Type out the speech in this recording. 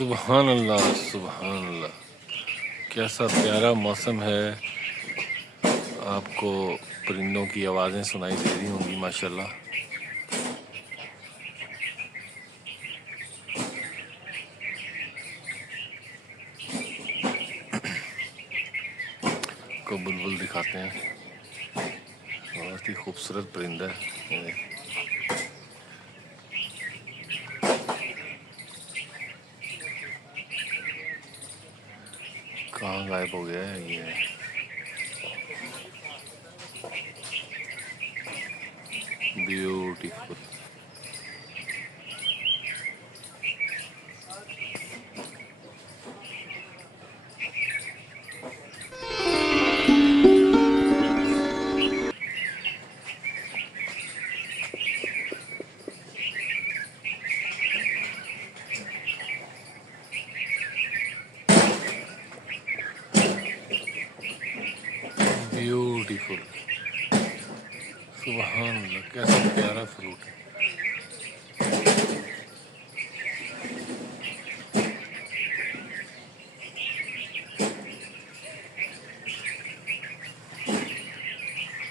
सुबहान अल्लाह सुबहान अल्लाह। कैसा प्यारा मौसम है। आपको परिंदों की आवाज़ें सुनाई दे रही होंगी माशाल्लाह। को बुलबुल दिखाते हैं, बहुत ही खूबसूरत परिंदा है। ये कहाँ गायब हो गया है ये। ब्यूटीफुल। ब्यूटीफुल। सुबहान अल्लाह, कैसा प्यारा फ्रूट है।